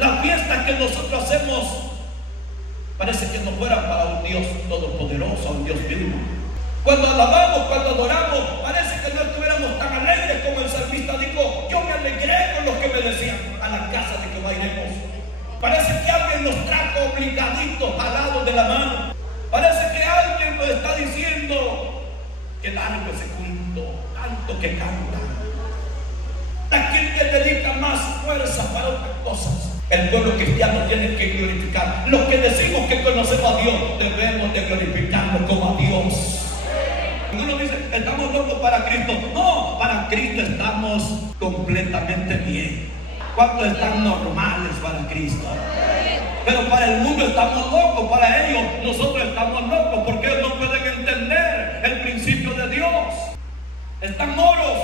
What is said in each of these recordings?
Las fiestas que nosotros hacemos parece que no fueran para un Dios todopoderoso, un Dios vivo. Cuando alabamos, cuando adoramos, parece que no estuviéramos tan alegres como el salmista dijo: yo me alegré con los que me decían, a la casa de Jehová iremos. Parece que alguien nos trajo obligaditos, jalados de la mano. Parece que alguien nos está diciendo: que largo ese culto, tanto que canta. ¿A quién te dedica más fuerza para otras cosas? El pueblo cristiano tiene que glorificar. Los que decimos que conocemos a Dios, debemos de glorificarlo como a Dios. Uno dice: estamos locos para Cristo. No, para Cristo estamos completamente bien. ¿Cuántos están normales para Cristo? Pero para el mundo estamos locos. Para ellos nosotros estamos locos, porque ellos no pueden entender el principio de Dios. Están moros,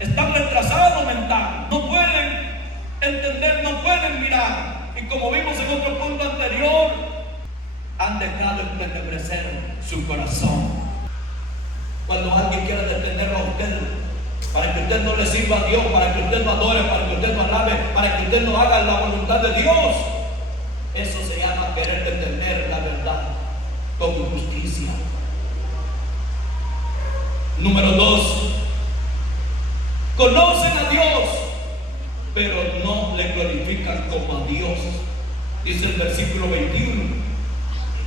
están retrasados mental, no pueden entender, no pueden mirar. Y como vimos en otro punto anterior, han dejado entenebrecer su corazón. Cuando alguien quiere detenerlo a usted, para que usted no le sirva a Dios, para que usted no adore, para que usted no alabe, para que usted no haga la voluntad de Dios, eso se llama querer detener la verdad con injusticia. Número 2, conocen a Dios, pero no le glorifican como a Dios. Dice el versículo 21: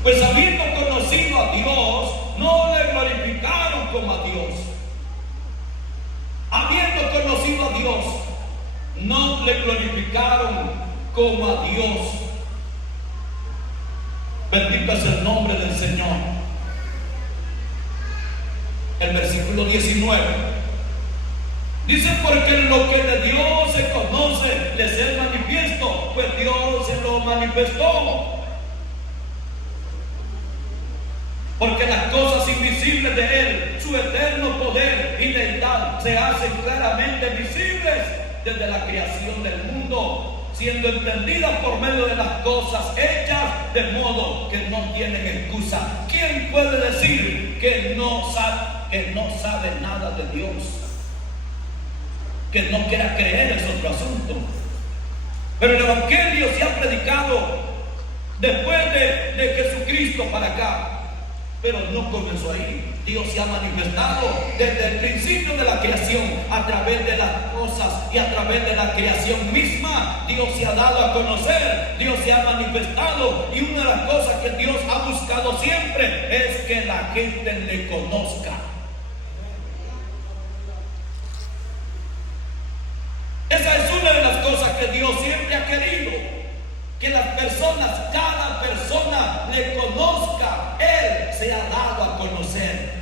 pues habiendo conocido a Dios, no le glorificaron como a Dios. Habiendo conocido a Dios, no le glorificaron como a Dios. Bendito es el nombre del Señor. El versículo 19 dice: porque lo que de Dios se conoce les es manifiesto, pues Dios se lo manifestó. Porque las cosas invisibles de Él, su eterno poder y deidad, se hacen claramente visibles desde la creación del mundo, siendo entendidas por medio de las cosas hechas, de modo que no tienen excusa. ¿Quién puede decir que no sabe nada de Dios? Que no quiera creer es otro asunto. Pero el Evangelio se ha predicado después de Jesucristo para acá. Pero no comenzó ahí. Dios se ha manifestado desde el principio de la creación, a través de las cosas y a través de la creación misma. Dios se ha dado a conocer, Dios se ha manifestado, y una de las cosas que Dios ha buscado siempre es que la gente le conozca. Esa es una de las cosas que Dios siempre ha querido, que las personas, cada persona le conozca. Él se ha dado a conocer.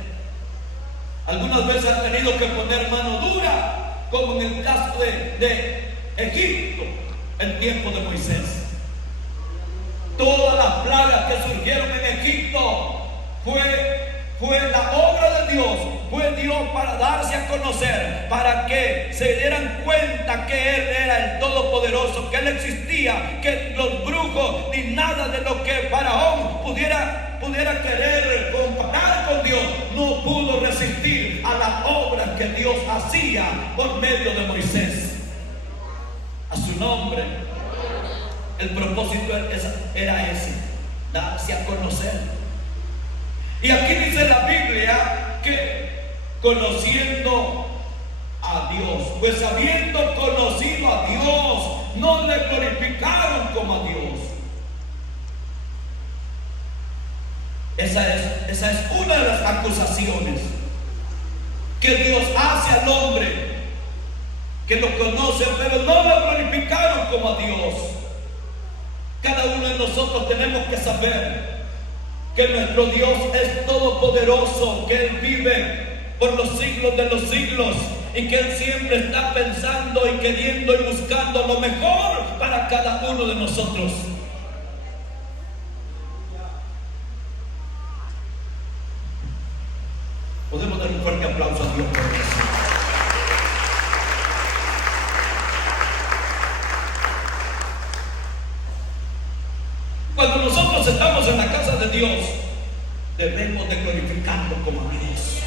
Algunas veces han tenido que poner mano dura, como en el caso de Egipto, en tiempo de Moisés. Todas las plagas que surgieron en Egipto fue la obra de Dios. Fue Dios para darse a conocer, para que se dieran cuenta que Él era el Todopoderoso, que Él existía, que los brujos ni nada de lo que Faraón pudiera querer comparar con Dios no pudo resistir a las obras que Dios hacía por medio de Moisés. A su nombre. El propósito era ese: darse a conocer. Y aquí dice la Biblia que conociendo a Dios, pues habiendo conocido a Dios, no le glorificaron como a Dios. Esa es una de las acusaciones que Dios hace al hombre, que lo conoce, pero no lo glorificaron como a Dios. Cada uno de nosotros tenemos que saber que nuestro Dios es todopoderoso, que Él vive por los siglos de los siglos, y que Él siempre está pensando y queriendo y buscando lo mejor para cada uno de nosotros. Podemos dar un fuerte aplauso a Dios por eso. Cuando nosotros estamos en la casa de Dios, debemos de glorificarlo como a Dios.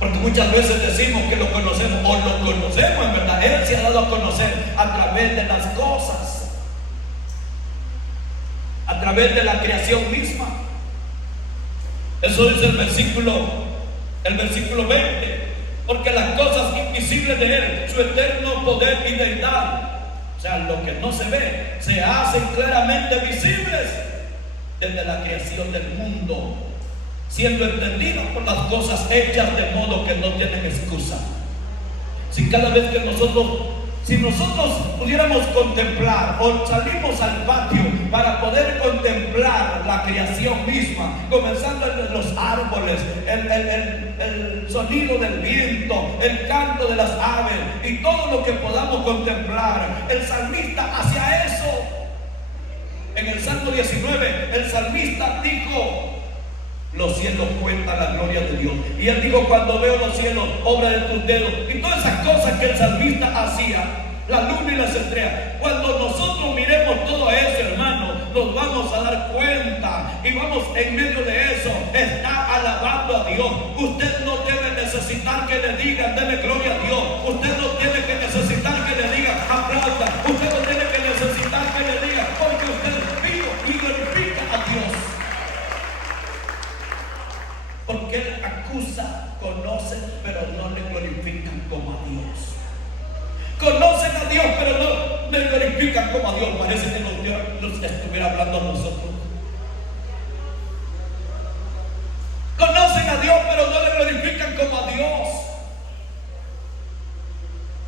Porque muchas veces decimos que lo conocemos, o lo conocemos en verdad. Él se ha dado a conocer a través de las cosas, a través de la creación misma. Eso dice el versículo 20. Porque las cosas invisibles de Él, su eterno poder y deidad, o sea, lo que no se ve, se hacen claramente visibles desde la creación del mundo, siendo entendidas por las cosas hechas de modo que no tienen excusa. Si cada vez que si nosotros pudiéramos contemplar o salimos al patio para poder contemplar la creación misma, comenzando desde los árboles, el sonido del viento, el canto de las aves y todo lo que podamos contemplar, el salmista hacía eso. En el Salmo 19, el salmista dijo: los cielos cuentan la gloria de Dios. Y él dijo: cuando veo los cielos, obra de tus dedos. Y todas esas cosas que el salmista hacía, la luna y las estrellas. Cuando nosotros miremos todo eso, hermano, nos vamos a dar cuenta y vamos en medio de eso, está alabando a Dios. Usted no debe necesitar que le digan: dele gloria a Dios. Usted no tiene que necesitar que le digan: aplauda. Usted no tiene que necesitar que le digan, porque usted vive y glorifica a Dios. Porque Él acusa, conocen, pero no le glorifican como a Dios. Conocen a Dios, pero no le glorifican como a Dios. Parece que Dios nos estuviera hablando a nosotros. Conocen a Dios, pero no le glorifican como a Dios.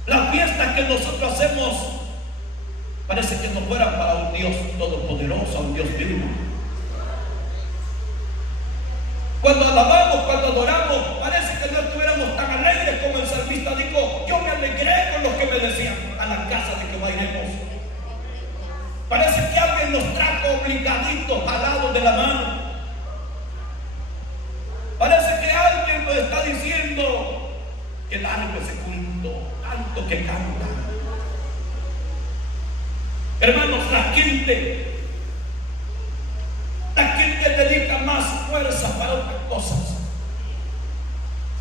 Las fiestas que nosotros hacemos parece que no fueran para un Dios todopoderoso, un Dios vivo. Cuando alabamos, cuando adoramos, parece que no estuviéramos tan alegres como el salmista dijo: yo me alegré con los que me decían: a la casa de Jehová iremos. Parece que alguien nos trajo obligaditos, jalados de la mano. Parece que alguien nos está diciendo: que largo ese culto, tanto que canta. Hermanos, la gente dedica más fuerza para otras cosas.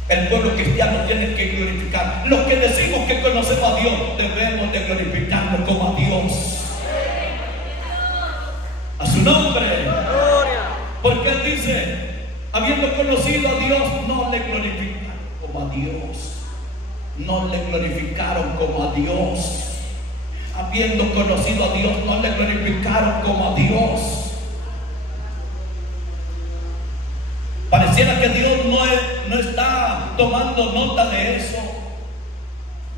El pueblo cristiano tiene que glorificar. Los que decimos que conocemos a Dios, debemos de glorificarlo como a Dios, a su nombre. Porque Él dice: habiendo conocido a Dios, no le glorificaron como a Dios. No le glorificaron como a Dios. Habiendo conocido a Dios, no le glorificaron como a Dios. Pareciera que Dios no está tomando nota de eso,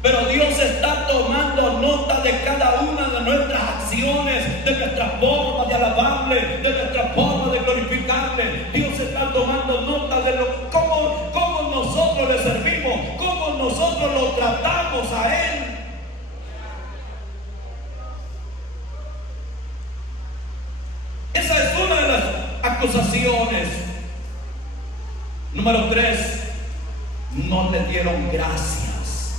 pero Dios está tomando nota de cada una de nuestras acciones, de nuestra forma de alabarle, de nuestra forma de glorificarle. Dios está tomando nota de cómo nosotros le servimos, cómo nosotros lo tratamos a Él. Esa es una de las acusaciones. Número 3, no le dieron gracias.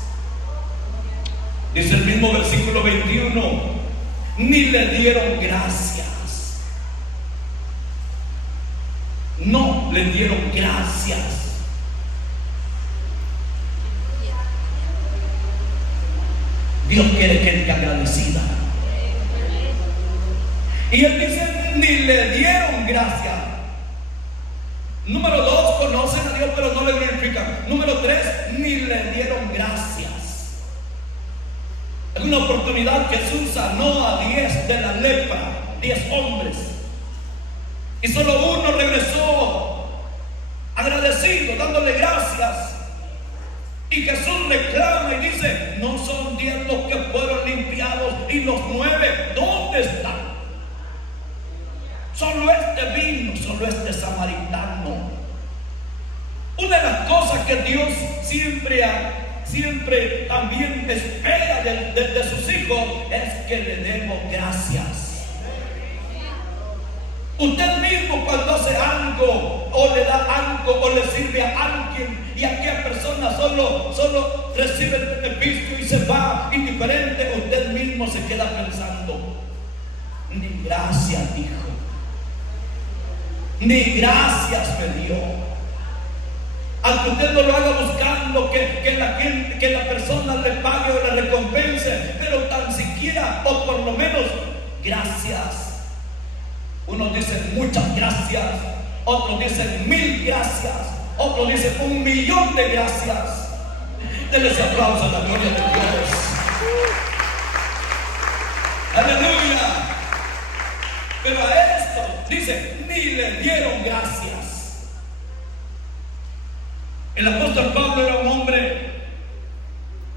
Dice el mismo versículo 21, ni le dieron gracias. No le dieron gracias. Dios quiere gente agradecida. Y Él dice: ni le dieron gracias. Número 2, conocen a Dios pero no le glorifican. Número 3, ni le dieron gracias. En una oportunidad Jesús sanó a 10 de la lepra, 10 hombres, y solo uno regresó agradecido, dándole gracias. Y Jesús reclama y dice: no son 10 los que fueron limpiados y los 9, ¿dónde están? Solo este vino, solo este samaritano. Una de las cosas que Dios siempre también espera de sus hijos es que le demos gracias. Usted mismo, cuando hace algo o le da algo o le sirve a alguien y aquella persona solo recibe el beneficio y se va indiferente, usted mismo se queda pensando: ni gracias dijo, ni gracias me dio. Aunque usted no lo haga buscando que la persona le pague o le recompense, pero tan siquiera, o por lo menos, gracias. Unos dicen muchas gracias, otros dicen 1000 gracias, otros dicen 1.000.000 de gracias. Denle ese aplauso a la gloria de Dios. Aleluya. Pero a esto dice, ni le dieron gracias. El apóstol Pablo era un hombre,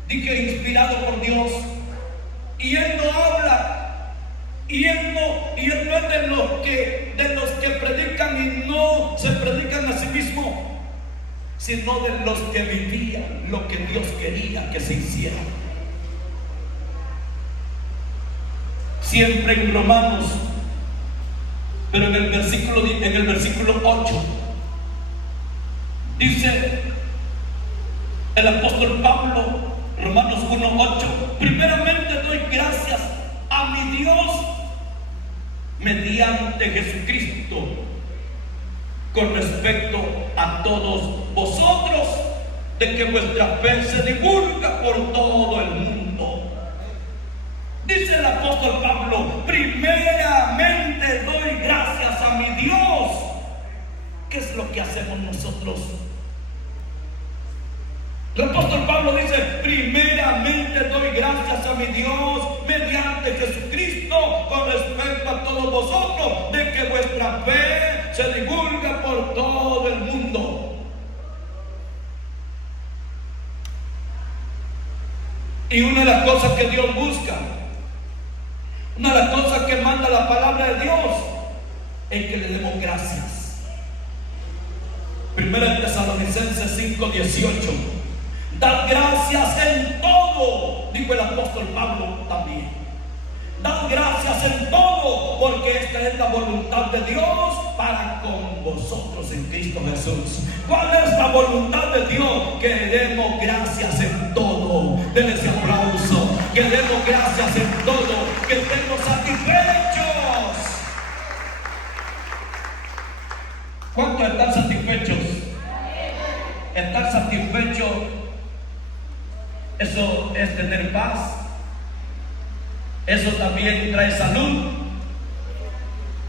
dije, inspirado por Dios, y él no habla, y él no es de los que predican y no se predican a sí mismo, sino de los que vivían lo que Dios quería que se hiciera. Siempre en Romanos, pero en el versículo 8 dice el apóstol Pablo, Romanos 1:8, primeramente doy gracias a mi Dios mediante Jesucristo con respecto a todos vosotros, de que vuestra fe se divulga por todo el mundo. Dice el apóstol Pablo, primeramente doy gracias a mi Dios. ¿Qué es lo que hacemos nosotros? El apóstol Pablo dice, primeramente doy gracias a mi Dios mediante Jesucristo con respecto a todos vosotros, de que vuestra fe se divulga por todo el mundo. Y una de las cosas que Dios busca, una de las cosas que manda la palabra de Dios, es que le demos gracias. Primera de Tesalonicenses 5:18. Dad gracias en todo, dijo el apóstol Pablo también. Dad gracias en todo, porque esta es la voluntad de Dios para con vosotros en Cristo Jesús. ¿Cuál es la voluntad de Dios? Que demos gracias en todo. Denle ese aplauso. Que demos gracias en todo, que estemos satisfechos. ¿Cuántos están satisfechos? Estar satisfecho, eso es tener paz. Eso también trae salud,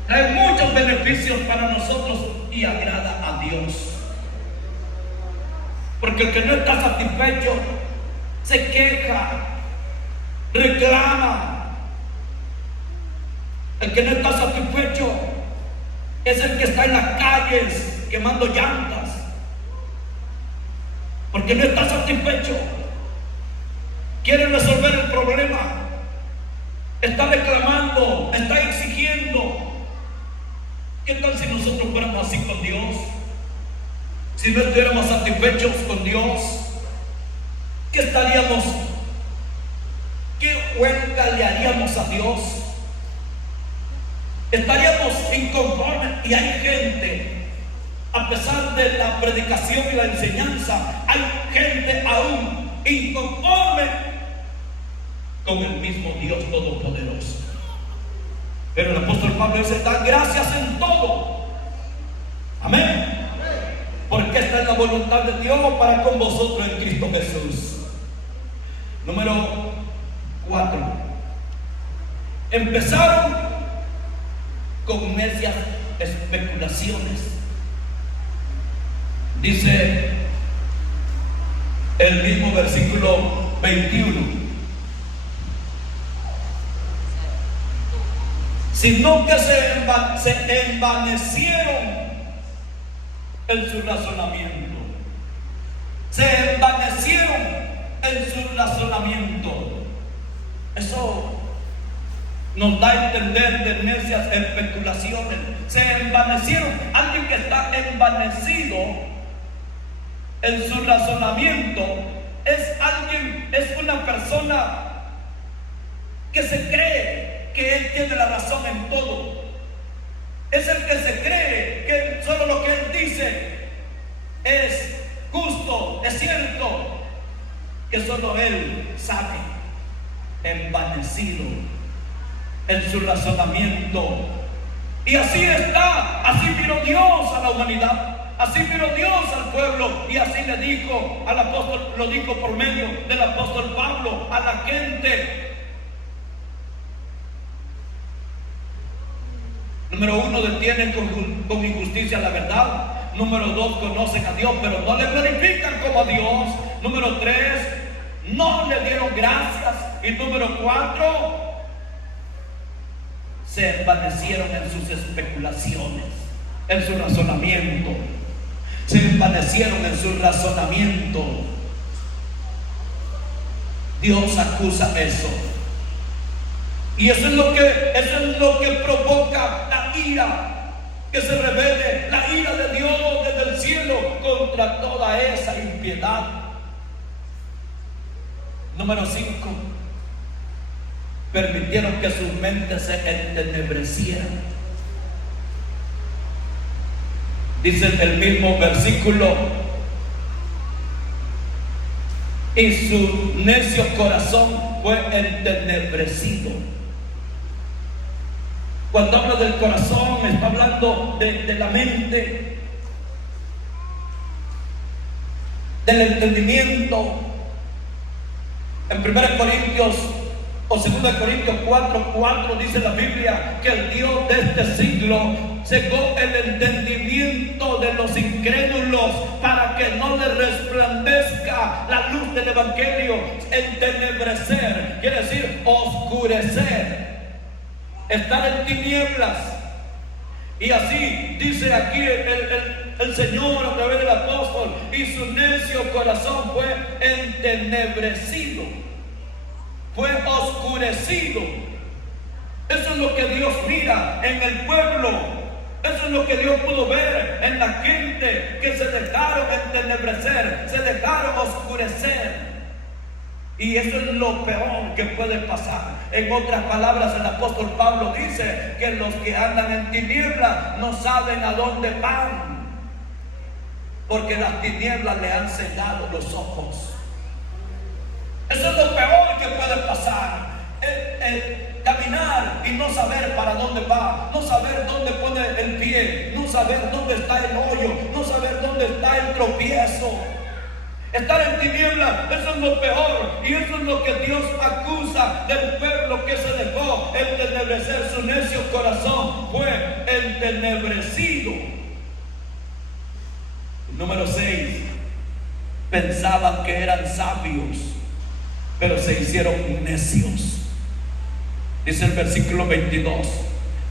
trae muchos beneficios para nosotros y agrada a Dios. Porque el que no está satisfecho se queja, reclama. El que no está satisfecho es el que está en las calles quemando llantas, porque no está satisfecho. Quiere resolver el problema, está reclamando, está exigiendo. ¿Qué tal si nosotros fuéramos así con Dios? Si no estuviéramos satisfechos con Dios, ¿qué estaríamos? ¿Qué huelga le haríamos a Dios? Estaríamos inconformes. Y hay gente, a pesar de la predicación y la enseñanza, hay gente aún inconforme con el mismo Dios Todopoderoso. Pero el apóstol Pablo dice, da gracias en todo. Amén. Porque esta es la voluntad de Dios para con vosotros en Cristo Jesús. Número 4. Empezaron con necias especulaciones. Dice el mismo versículo 21. Sino que se envanecieron en su razonamiento. Se envanecieron en su razonamiento. Eso nos da a entender de necias especulaciones. Se envanecieron. Alguien que está envanecido en su razonamiento es una persona que se cree que él tiene la razón en todo. Es el que se cree que solo lo que él dice es justo, es cierto, que solo él sabe. Envanecido en su razonamiento. Y así está, así miró Dios a la humanidad, Así miró Dios al pueblo y así le dijo al apóstol, lo dijo por medio del apóstol Pablo a la gente. Número 1, detienen con injusticia la verdad. Número 2, conocen a Dios, pero no le glorifican como a Dios. Número 3, no le dieron gracias. Y número 4, se envanecieron en sus especulaciones, en su razonamiento. Se envanecieron en su razonamiento. Dios acusa eso. Y eso es lo que provoca la ira, que se revele la ira de Dios desde el cielo contra toda esa impiedad. Número 5, permitieron que sus mentes se entenebrecieran. Dice el mismo versículo: y su necio corazón fue entenebrecido. Cuando habla del corazón, está hablando de la mente, del entendimiento. En 1 Corintios o 2 Corintios 4:4 dice la Biblia que el Dios de este siglo cegó el entendimiento de los incrédulos para que no les resplandezca la luz del Evangelio. Entenebrecer quiere decir oscurecer, estar en tinieblas. Y así dice aquí el Señor a través del apóstol: y su necio corazón fue entenebrecido, fue oscurecido. Eso es lo que Dios mira en el pueblo. Eso es lo que Dios pudo ver en la gente, que se dejaron entenebrecer, se dejaron oscurecer. Y eso es lo peor que puede pasar. En otras palabras, el apóstol Pablo dice que los que andan en tinieblas no saben a dónde van, porque las tinieblas le han cegado los ojos. Eso es lo peor que puede pasar. Caminar y no saber para dónde va, no saber dónde pone el pie, no saber dónde está el hoyo, no saber dónde está el tropiezo. Estar en tinieblas, eso es lo peor. Y eso es lo que Dios acusa del pueblo que se dejó entenebrecer. Su necio corazón fue entenebrecido. Número 6, pensaban que eran sabios, pero se hicieron necios. Dice el versículo 22: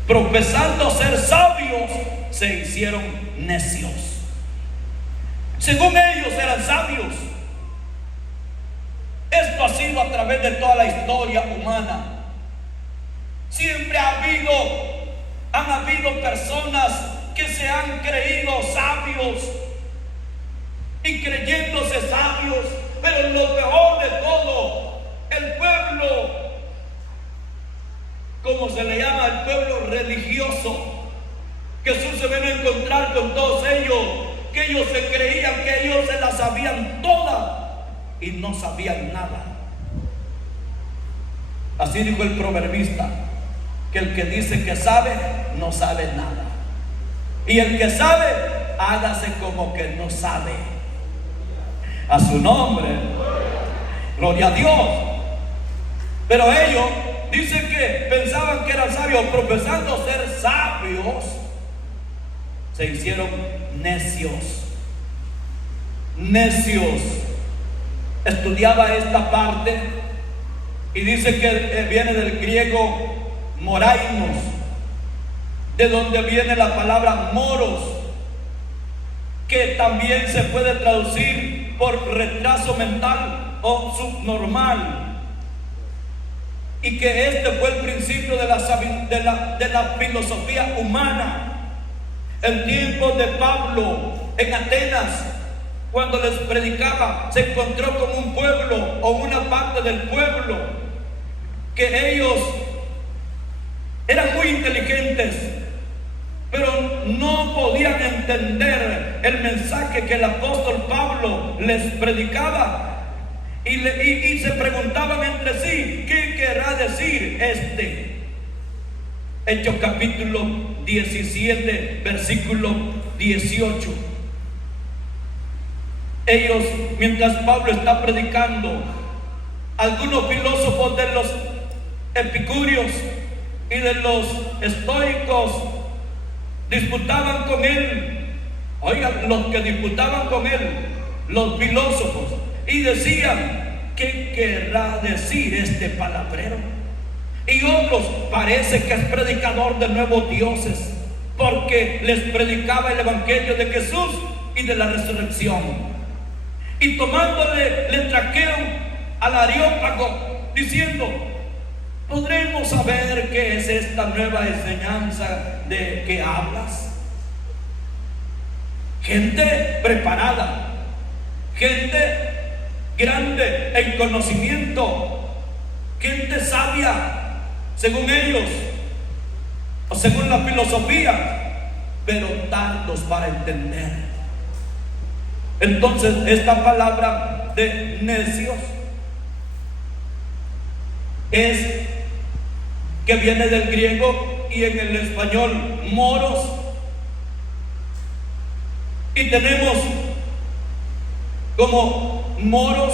profesando ser sabios, se hicieron necios. Según ellos eran sabios. Esto ha sido a través de toda la historia humana. Siempre han habido personas que se han creído sabios y creyéndose sabios, pero lo peor de todo, el pueblo, como se le llama, el pueblo religioso, Jesús se viene a encontrar con todos ellos, que ellos se creían que ellos se las sabían todas y no sabían nada. Así dijo el proverbista, que el que dice que sabe, no sabe nada, y el que sabe, hágase como que no sabe. A su nombre, gloria a Dios. Pero ellos dicen que pensaban que eran sabios, profesando ser sabios, se hicieron necios. Necios. Estudiaba esta parte y dice que viene del griego morainos, de donde viene la palabra moros, que también se puede traducir por retraso mental o subnormal, y que este fue el principio de la filosofía humana. En tiempos de Pablo, en Atenas, cuando les predicaba, se encontró con un pueblo o una parte del pueblo que ellos eran muy inteligentes, pero no podían entender el mensaje que el apóstol Pablo les predicaba. Y se preguntaban entre sí, ¿qué querrá decir este? Hechos capítulo 17, versículo 18. ellos, mientras Pablo está predicando, algunos filósofos de los epicúreos y de los estoicos disputaban con él. Oigan, los que disputaban con él, los filósofos, y decían: ¿qué querrá decir este palabrero? Y otros: parece que es predicador de nuevos dioses, porque les predicaba el evangelio de Jesús y de la resurrección. Y tomándole, le trajeron al Areópago, diciendo: ¿podremos saber qué es esta nueva enseñanza de que hablas? Gente preparada, gente grande en conocimiento, gente sabia, según ellos, o según la filosofía, pero tardos para entender. Entonces, esta palabra de necios es que viene del griego y en el español moros, y tenemos como moros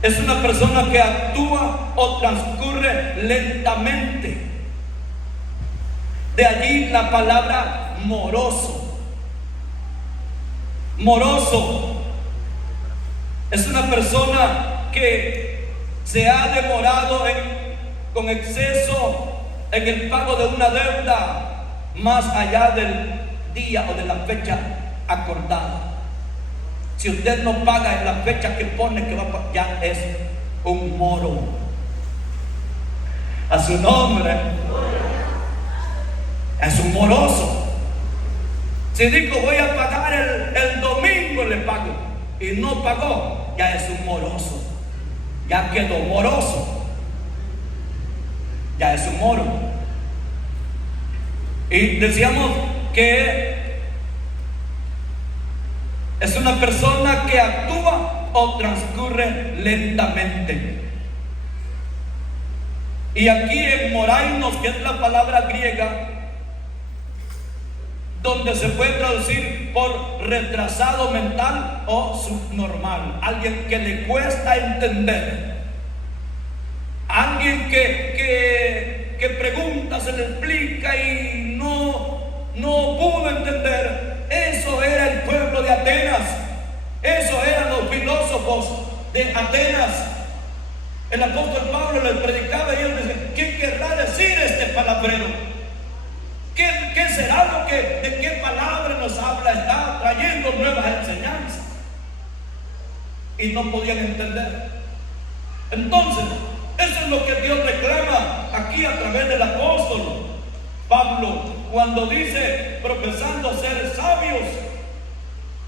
es una persona que actúa o transcurre lentamente. De allí la palabra moroso. Moroso es una persona que se ha demorado con exceso en el pago de una deuda más allá del día o de la fecha acordada. Si usted no paga en la fecha que pone que va a pagar, ya es un moro. A su nombre. Es un moroso. Si digo voy a pagar el domingo, le pago, y no pagó, ya es un moroso. Ya quedó moroso. Ya es un moro. Y decíamos que es una persona que actúa o transcurre lentamente. Y aquí en morainos, que es la palabra griega, donde se puede traducir por retrasado mental o subnormal, alguien que le cuesta entender, alguien que pregunta, se le explica y no pudo entender. Eso era el pueblo de Atenas, eso eran los filósofos de Atenas. El apóstol Pablo les predicaba y ellos decían: ¿qué querrá decir este palabrero? ¿Qué será lo que, de qué palabra nos habla? Está trayendo nuevas enseñanzas. Y no podían entender. Entonces, eso es lo que Dios reclama aquí a través del apóstol Pablo, cuando dice, profesando ser sabios,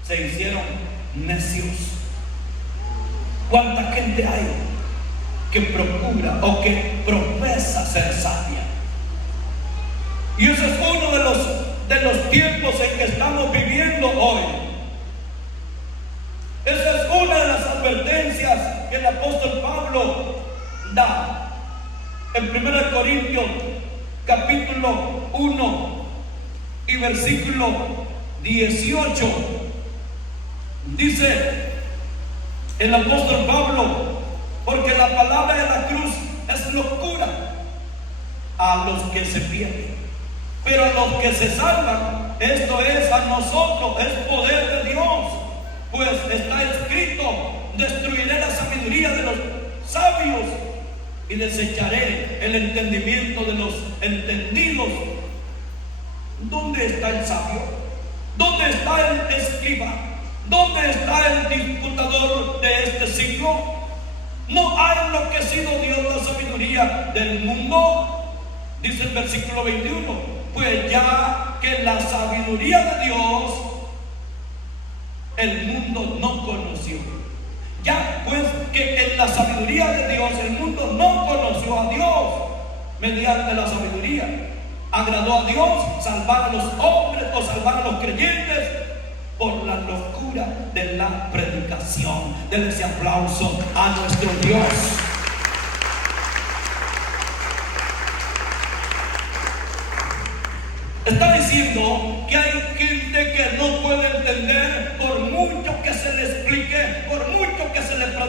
se hicieron necios. ¿Cuánta gente hay que procura o que profesa ser sabia? Y ese es uno de los tiempos en que estamos viviendo hoy. Esa es una de las advertencias que el apóstol Pablo da en 1 Corintios capítulo 1 y versículo 18. Dice el apóstol Pablo: porque la palabra de la cruz es locura a los que se pierden, pero a los que se salvan, esto es, a nosotros, es poder de Dios. Pues está escrito: destruiré la sabiduría de los sabios y desecharé el entendimiento de los entendidos. ¿Dónde está el sabio? ¿Dónde está el escriba? ¿Dónde está el disputador de este siglo? ¿No ha enloquecido Dios la sabiduría del mundo? Dice el versículo 21: pues ya que la sabiduría de Dios el mundo no conoció. Ya pues que en la sabiduría de Dios el mundo no conoció a Dios mediante la sabiduría. Agradó a Dios salvar a los hombres o salvar a los creyentes por la locura de la predicación. Denle ese aplauso a nuestro Dios. Está diciendo que hay gente que no puede entender por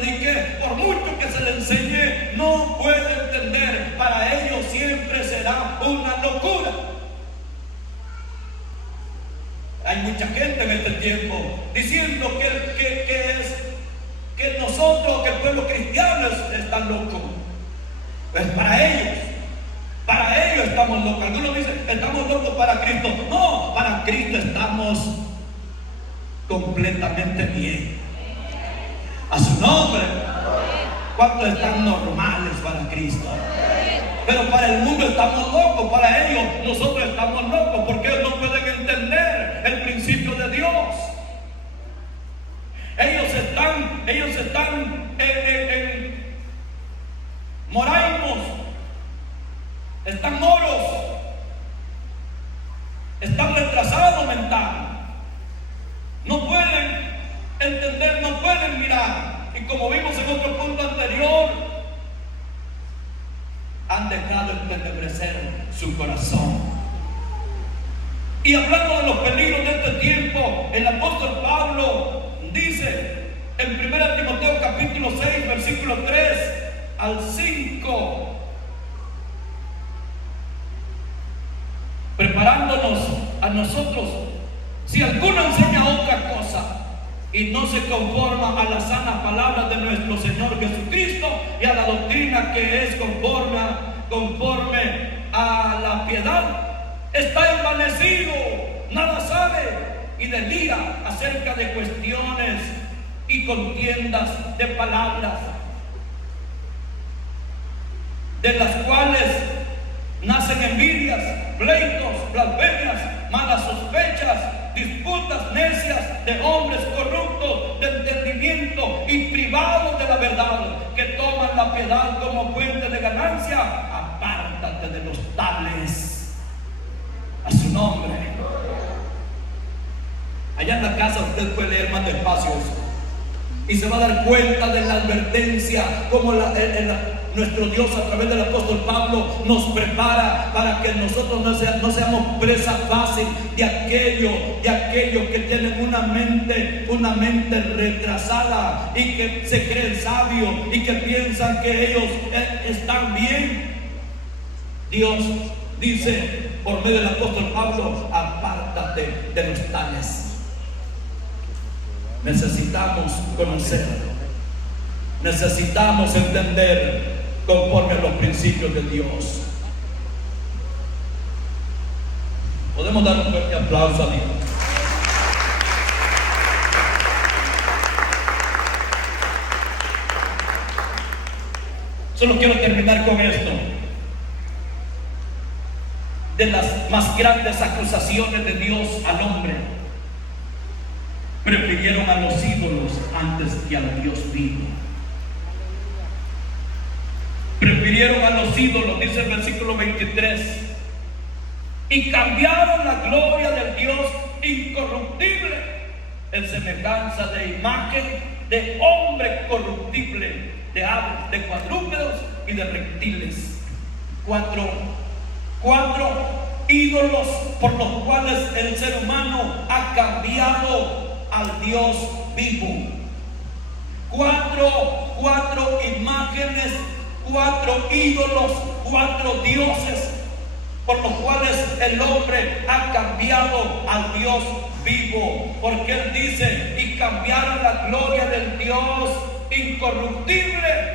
predique, por mucho que se le enseñe, no puede entender. Para ellos siempre será una locura. Hay mucha gente en este tiempo diciendo que nosotros, que el pueblo cristiano está loco. Pues para ellos estamos locos. Algunos dicen, estamos locos para Cristo. No, para Cristo estamos completamente bien. A su nombre. ¿Cuántos están normales para Cristo? Pero para el mundo estamos locos. Para ellos nosotros estamos locos, porque ellos no pueden entender el principio de Dios. Ellos están en moraimos, están moros, están retrasados mental. No pueden entender, no pueden mirar. Y como vimos en otro punto anterior, han dejado entenebrecer su corazón. Y hablando de los peligros de este tiempo, el apóstol Pablo dice en 1 Timoteo capítulo 6, versículo 3 al 5, preparándonos a nosotros: si alguno enseña otra cosa y no se conforma a la sana palabra de nuestro Señor Jesucristo y a la doctrina que es conforme a la piedad, está envanecido, nada sabe y delira acerca de cuestiones y contiendas de palabras, de las cuales nacen envidias, pleitos, blasfemias, malas sospechas, disputas necias de hombres corruptos de entendimiento y privados de la verdad, que toman la piedad como fuente de ganancia. Apártate de los tales. A su nombre. Allá en la casa usted puede leer más despacio y se va a dar cuenta de la advertencia, como nuestro Dios a través del apóstol Pablo nos prepara para que nosotros no seamos presa fácil de aquellos que tienen una mente retrasada y que se creen sabios y que piensan que ellos están bien. Dios dice por medio del apóstol Pablo: apártate de los tales. Necesitamos conocer, necesitamos entender conforme a los principios de Dios. Podemos dar un fuerte aplauso a Dios. Solo quiero terminar con esto. De las más grandes acusaciones de Dios al hombre: prefirieron a los ídolos antes que al Dios vivo. Prefirieron a los ídolos, dice el versículo 23, y cambiaron la gloria del Dios incorruptible en semejanza de imagen de hombre corruptible, de aves, de cuadrúpedos y de reptiles. Cuatro ídolos por los cuales el ser humano ha cambiado al Dios vivo. Cuatro imágenes, 4 ídolos, 4 dioses por los cuales el hombre ha cambiado al Dios vivo. Porque él dice: y cambiaron la gloria del Dios incorruptible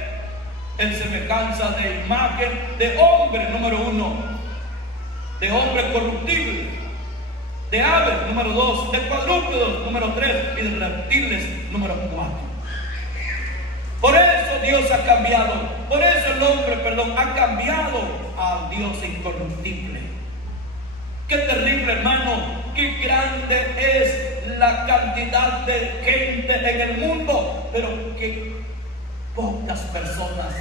en semejanza de imagen de hombre, número 1, de hombre corruptible, de aves, número 2, de cuadrúpedos, número 3, y de reptiles, número 4. Por eso Dios ha cambiado, por eso el hombre, ha cambiado al Dios incorruptible. Qué terrible, hermano, qué grande es la cantidad de gente en el mundo, pero que pocas personas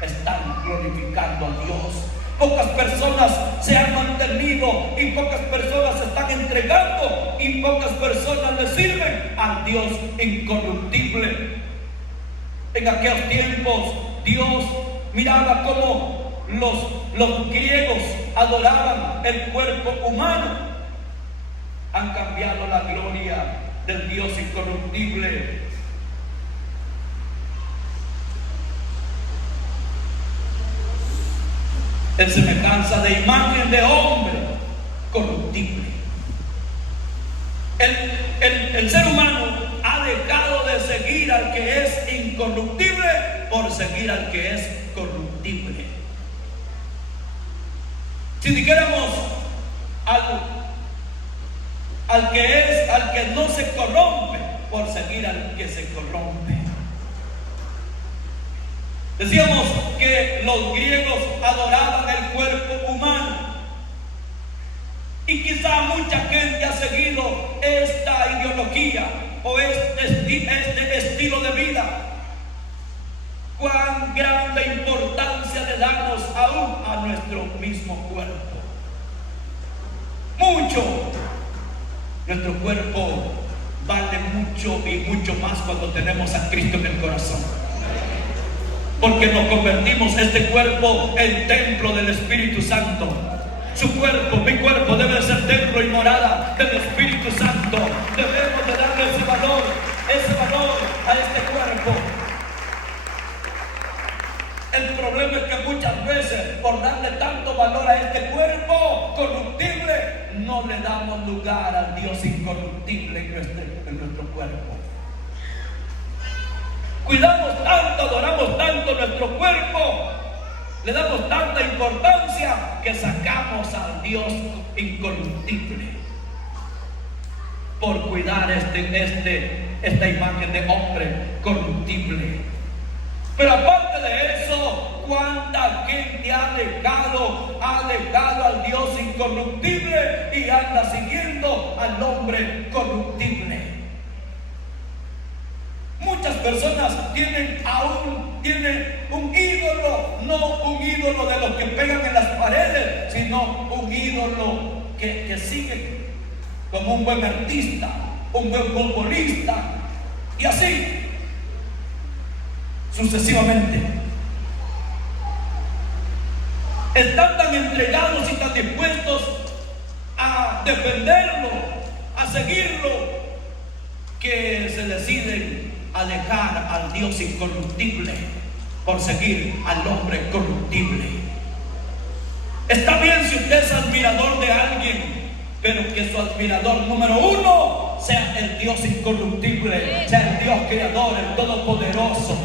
están glorificando a Dios. Pocas personas se han mantenido y pocas personas se están entregando y pocas personas le sirven al Dios incorruptible. En aquellos tiempos Dios miraba cómo los griegos adoraban el cuerpo humano. Han cambiado la gloria del Dios incorruptible en semejanza de imagen de hombre corruptible. El ser humano ha dejado de seguir al que es incorruptible por seguir al que es corruptible. Si dijéramos al que no se corrompe por seguir al que se corrompe. Decíamos que los griegos adoraban el cuerpo humano, y quizá mucha gente ha seguido esta ideología o este estilo de vida. Cuán grande importancia le damos aún a nuestro mismo cuerpo. Mucho. Nuestro cuerpo vale mucho y mucho más cuando tenemos a Cristo en el corazón. Porque nos convertimos este cuerpo en templo del Espíritu Santo. Su cuerpo, mi cuerpo debe ser templo y morada del Espíritu Santo. Debemos de darle ese valor a este cuerpo. El problema es que muchas veces, por darle tanto valor a este cuerpo corruptible, no le damos lugar al Dios incorruptible en nuestro cuerpo. Cuidamos tanto, adoramos tanto nuestro cuerpo, le damos tanta importancia que sacamos al Dios incorruptible por cuidar esta imagen de hombre corruptible. Pero aparte de eso, ¿cuánta gente ha dejado al Dios incorruptible y anda siguiendo al hombre corruptible? Muchas personas tienen un ídolo, no un ídolo de los que pegan en las paredes, sino un ídolo que sigue como un buen artista, un buen futbolista, y así sucesivamente. Están tan entregados y tan dispuestos a defenderlo, a seguirlo, que se deciden alejar al Dios incorruptible por seguir al hombre corruptible. Está bien si usted es admirador de alguien, pero que su admirador número uno sea el Dios incorruptible, sea el Dios creador, el todopoderoso.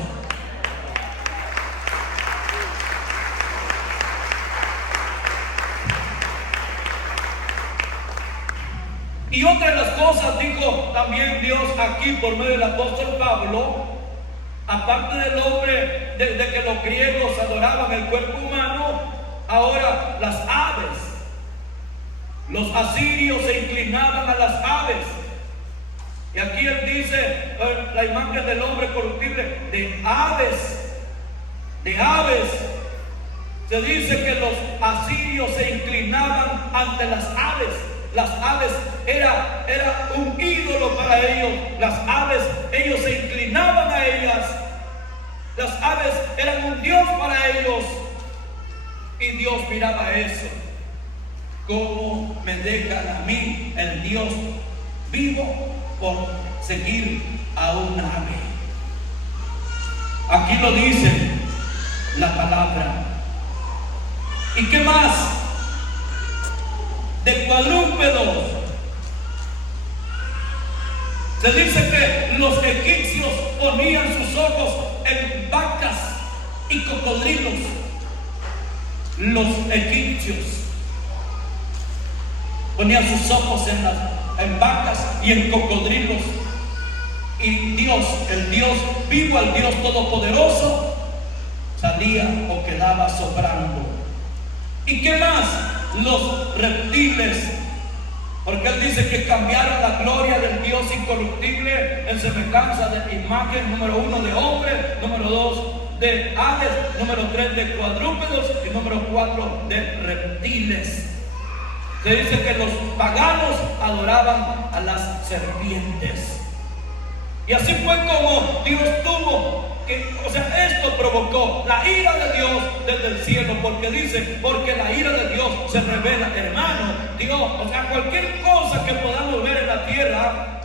Y otra de las cosas dijo también Dios aquí por medio del apóstol Pablo, aparte del hombre, de que los griegos adoraban el cuerpo humano, ahora las aves. Los asirios se inclinaban a las aves. Y aquí él dice la imagen del hombre corruptible, de aves. Se dice que los asirios se inclinaban ante las aves. Las aves era un ídolo para ellos. Las aves, ellos se inclinaban a ellas. Las aves eran un Dios para ellos. Y Dios miraba eso. ¿Cómo me dejan a mí, el Dios vivo, por seguir a un ave? Aquí lo dice la palabra. ¿Y qué más? De cuadrúpedos. Se dice que los egipcios ponían sus ojos en vacas y cocodrilos. Los egipcios ponían sus ojos en vacas y en cocodrilos. Y Dios, el Dios vivo, el Dios todopoderoso, salía o quedaba sobrando. ¿Y qué más? Los reptiles, porque él dice que cambiaron la gloria del Dios incorruptible en semejanza de imagen, número 1 de hombre, número 2 de aves, número 3 de cuadrúpedos y número 4 de reptiles. Se dice que los paganos adoraban a las serpientes. Y así fue como Dios tuvo esto provocó la ira de Dios desde el cielo, porque dice, porque la ira de Dios se revela, hermano, Dios, cualquier cosa que podamos ver en la tierra,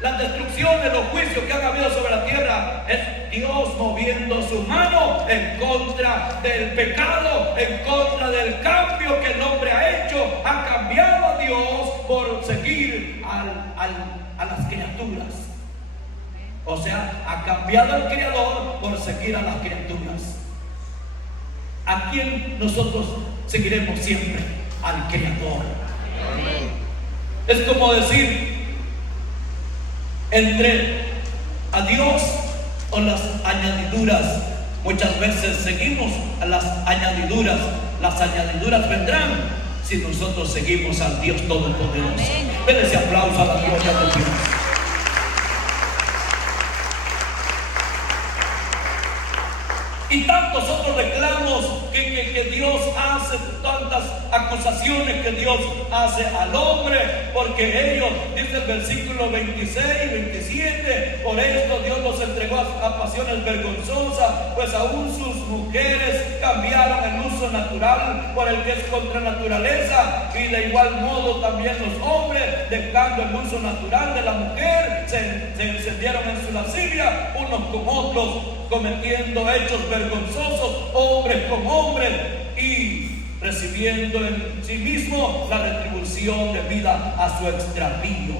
las destrucciones, los juicios que han habido sobre la tierra, es Dios moviendo su mano en contra del pecado en contra del cambio que el hombre ha hecho. Ha cambiado a Dios por seguir a las criaturas. O sea, ha cambiado al Creador por seguir a las criaturas. ¿A quién nosotros seguiremos siempre? Al Creador. Amén. Es como decir, entre a Dios o las añadiduras. Muchas veces seguimos a las añadiduras. Las añadiduras vendrán si nosotros seguimos al Dios Todopoderoso. Denle ese aplauso a la gloria de Dios. Y tantos otros reclamos que Dios hace, tantas acusaciones que Dios hace al hombre, porque ellos, dice el versículo 26 y 27, por esto Dios los entregó a pasiones vergonzosas, pues aún sus mujeres cambiaron el uso natural por el que es contra naturaleza, y de igual modo también los hombres, dejando el uso natural de la mujer, se encendieron en su lascivia unos con otros, cometiendo hechos vergonzosos, hombres con hombres, y recibiendo en sí mismo la retribución debida a su extravío.